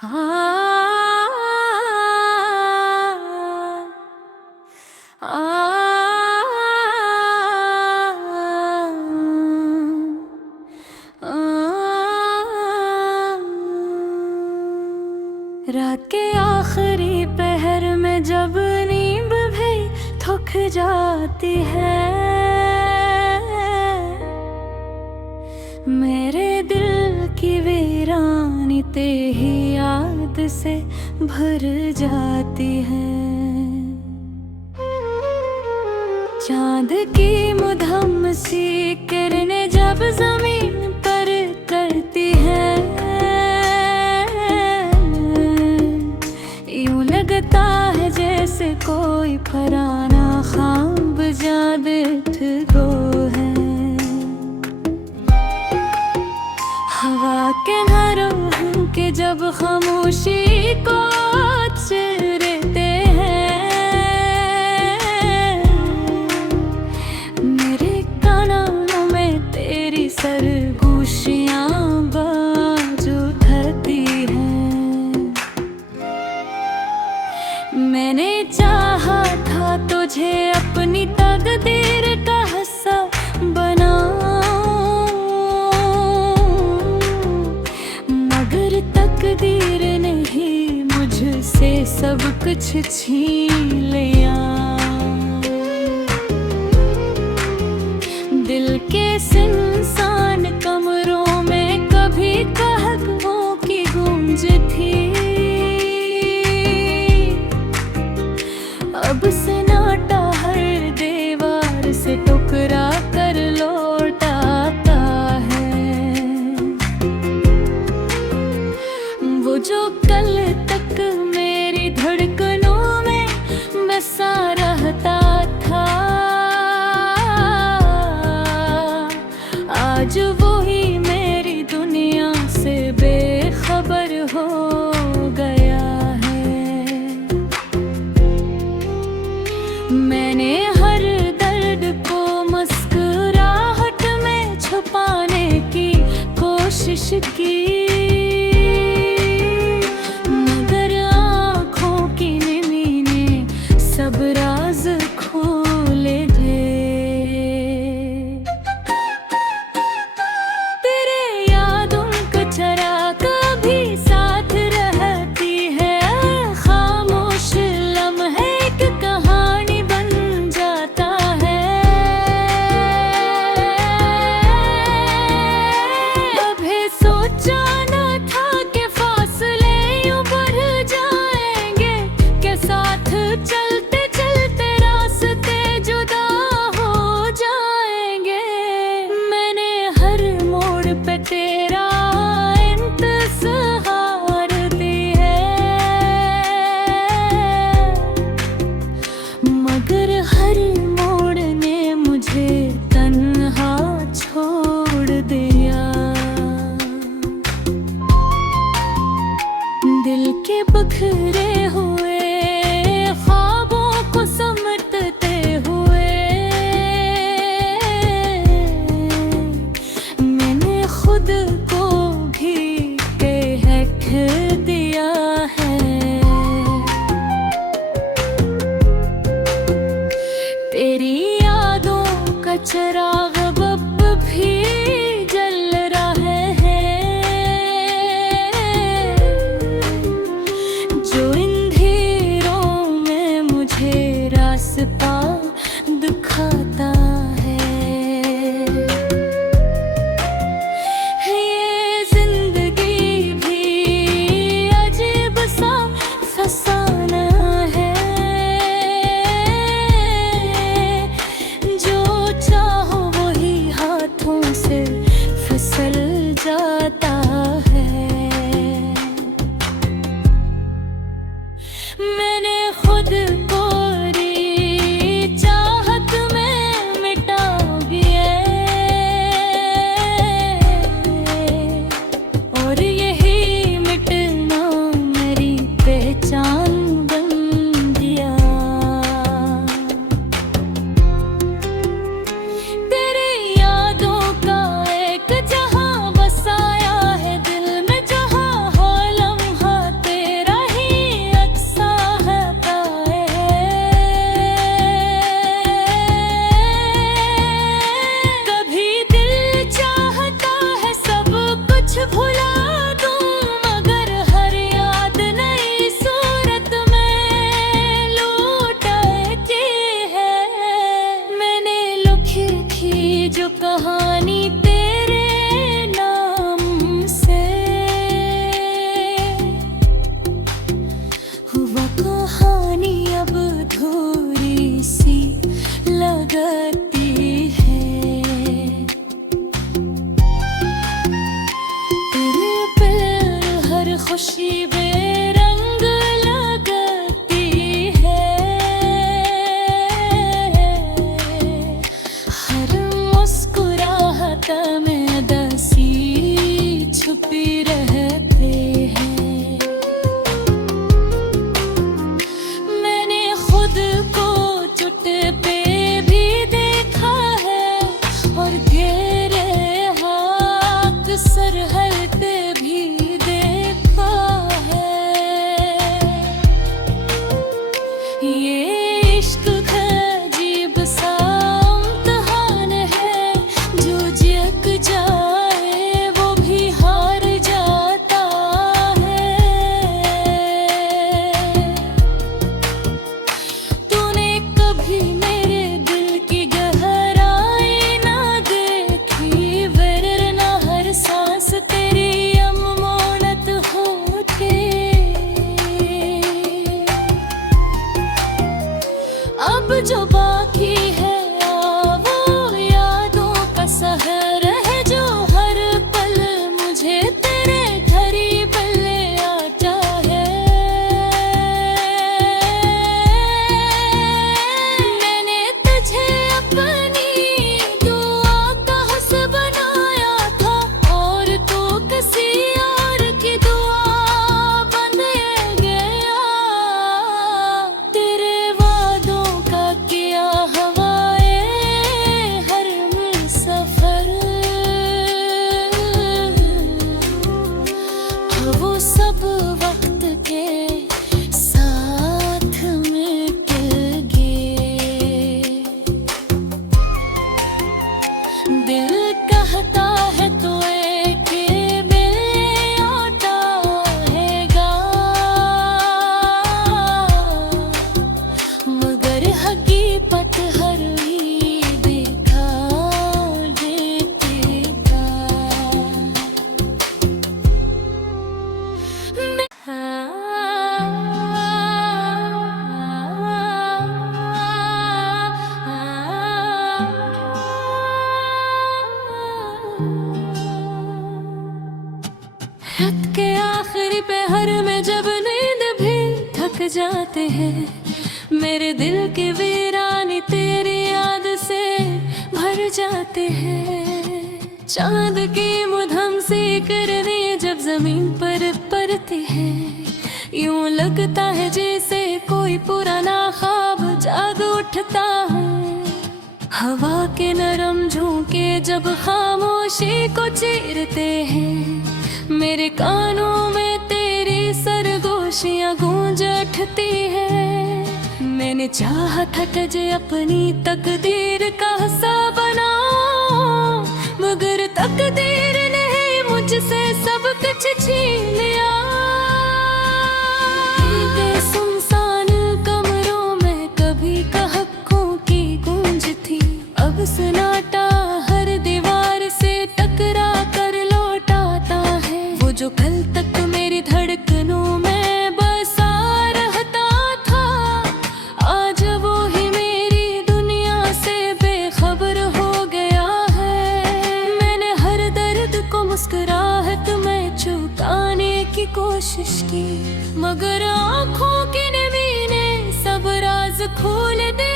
आ, आ, रात के आखिरी पहर में जब नींद भी थक जाती है, मेरे दिल की वीरानी तेरी याद से भर जाती है। चांद की मुधम सी किरणें जब जमीन पर करती है, यूं लगता है जैसे कोई पुराना ख्वाब याद ठगो है। हवा के घरों के जब खामोशी को चीरते हैं, मेरे कानों में तेरी सरगोशियां बाज उठती हैं। मैंने चाहा था तुझे अपनी तकदीर का हिस्सा तकदीर ने ही मुझसे सब कुछ छीन लिया। दिल के सुनसान कमरों में कभी कहकों की गूंज थी, अब सन्नाटा हर दीवार से टुकरा कर लौट आता है। वो जो कल तक मेरी धड़कनों में बसा रहता था, आज वो ही मेरी दुनिया से बेखबर हो गया है। मैंने हर दर्द को मुस्कुराहट में छुपाने की कोशिश की, सब राज खोले थे। तेरे यादों का चरा कभी साथ रहती है, खामोश लम्हे एक कहानी बन जाता है। कभी सोचा न था कि फासले यूं बढ़ जाएंगे, के साथ चलते तेरा इंतज़ार दी है, मगर हर मोड़ ने मुझे तन्हा छोड़ दिया। दिल के बिखरे हुए ख्वाबों को समेटते हुए खुद को भी बेहक दिया है। तेरी यादों का चिराग अब भी जल रहा है, जो खुशी बेरंग लगती है। हर मुस्कुराहट में दसी छुपी रहते हैं। मैंने खुद को चुट पे भी देखा है और घेरे हाथ सरहद भी देखा है। ये इश्क अजीब सा इम्तिहान है, जो जीत जाए वो भी हार जाता है। तूने कभी मेरे दिल की गहराई ना देखी, वरना हर सांस तेरी अमोनत होती। अब जो बाकी है वो यादों का सहर है, जो हर पल मुझे तेरे करीब ले आता है। मैंने तुझे अपनी दुआ का हस बनाया था, और तू किसी और की दुआ बन गया। तेरे वादों का किया हवाए हर सफर, वो सब वक्त के साथ मिट गए। दिल कहता है तो एक मिल आता हैगा, मगर हकीकत हर ही दिखा देगा। रात के आखिरी पहर में जब नींद भी थक जाते हैं, मेरे दिल के वीरानी तेरी याद से भर जाते हैं। चांद की मुधम सी किरणें जब जमीन पर पड़ती है, यूं लगता है जैसे कोई पुराना ख्वाब जाग उठता है। हवा के नरम झोंके जब खामोशी को चीरते हैं, मेरे कानों में तेरी सरगोशियां गूंज उठती है। मैंने चाहा था तुझे अपनी तकदीर का हिस्सा बनाऊं, मगर तकदीर ने मुझसे सब कुछ छीन लिया। सुनसान कमरों में कभी कहाकों की गूंज थी, अब सन्नाटा हर दीवार से टकरा कर लौट आता है। वो जो कल तक मेरी धड़कनों में बसा रहता था, आज वो ही मेरी दुनिया से बेखबर हो गया है। मैंने हर दर्द को मुस्कुराहट में छुपाने की कोशिश की, मगर आँखों की नमी ने सब राज खोल दे।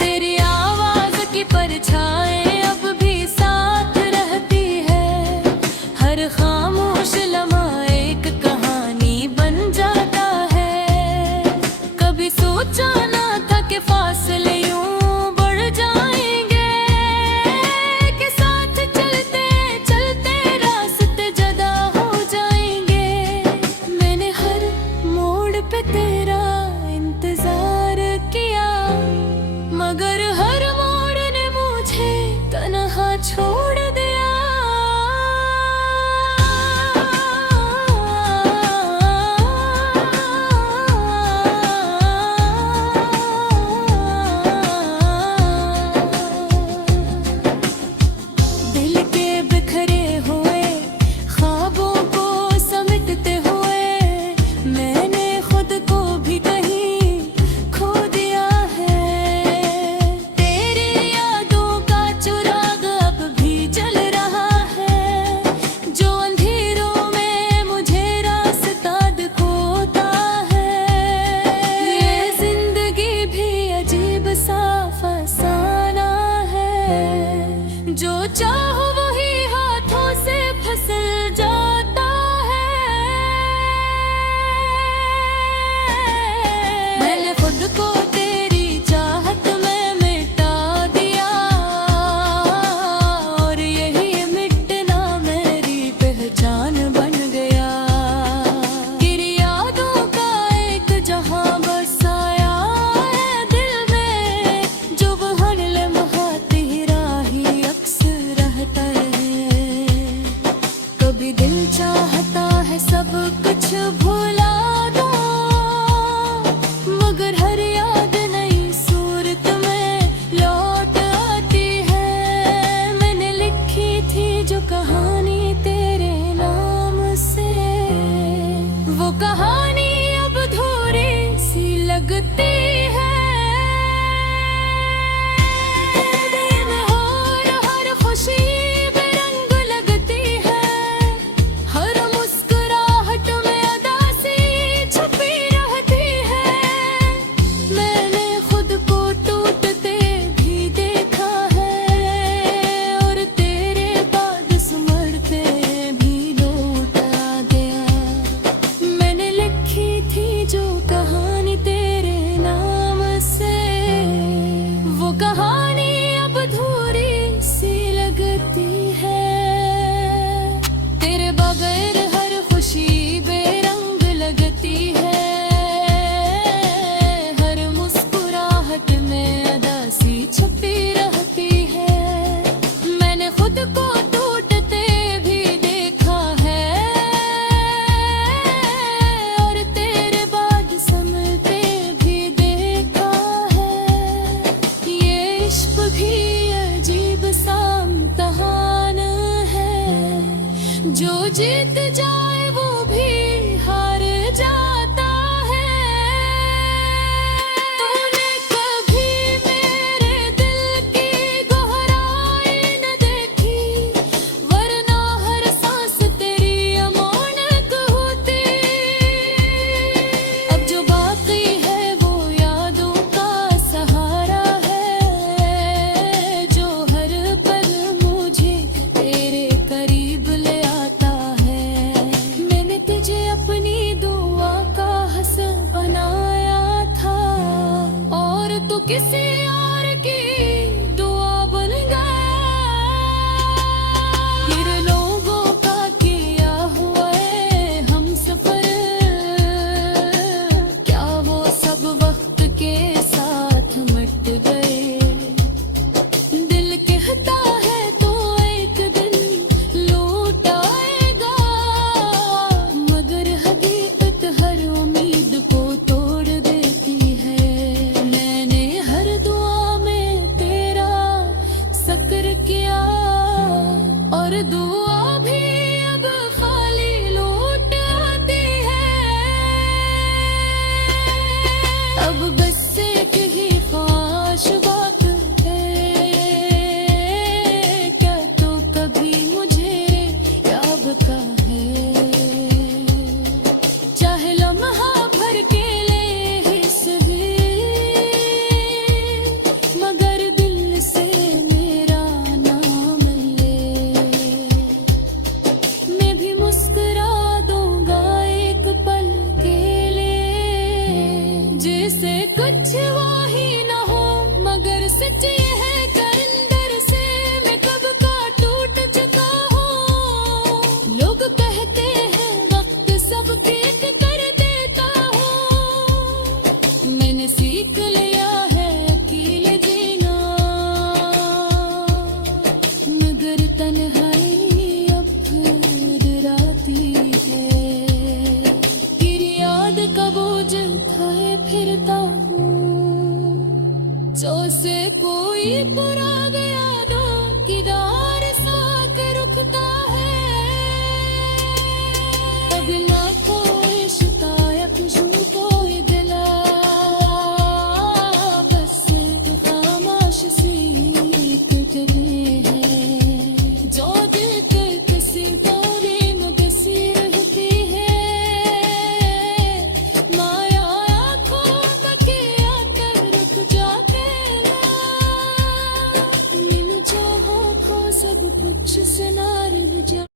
तेरी आवाज की परछाएं अब भी साथ रहती है, हर खामोश लम्हा एक कहानी बन जाता है। कभी सोचा ना था कि फासले यूं बढ़ जाएंगे, कि साथ चलते चलते रास्ते जुदा हो जाएंगे। मैंने हर मोड़ पे तेरा इंतजार किया, मगर हर मोड़ ने मुझे तन्हा छोड़ दिया। दिल चाहता है सब कुछ भुला दो, मगर हर याद नई सूरत में लौट आती है। मैंने लिखी थी जो कहानी तेरे नाम से, वो कहानी अब अधूरी सी लगती है। जो कहानी तेरे नाम से, वो कहानी अब अधूरी सी लगती है। तेरे बगैर हर खुशी बेरंग लगती है, हर मुस्कुराहट में अदा सी छुपी रहती है। मैंने खुद को टूटते भी देखा है, जो जीत जाए वो भी हार जाता है। तूने कभी मेरे दिल की गहराई न देखी, वरना हर सांस तेरी अमानत होती। अब जो बाकी है वो यादों का सहारा है, जो हर पल मुझे तेरे करीब ले अपनी दुआ का हसन बनाया था, और तू किसी और की दुआ बन गया। फिर लोगों का किया हुआ है हम सफर, क्या वो सब वक्त के साथ मिट गए। दिल कहता है तो एक दिन लौट आएगा, मगर हकीकत हर उम्मीद को तोड़ देती है। मैंने हर दुआ में तेरा जिक्र किया, और दुआ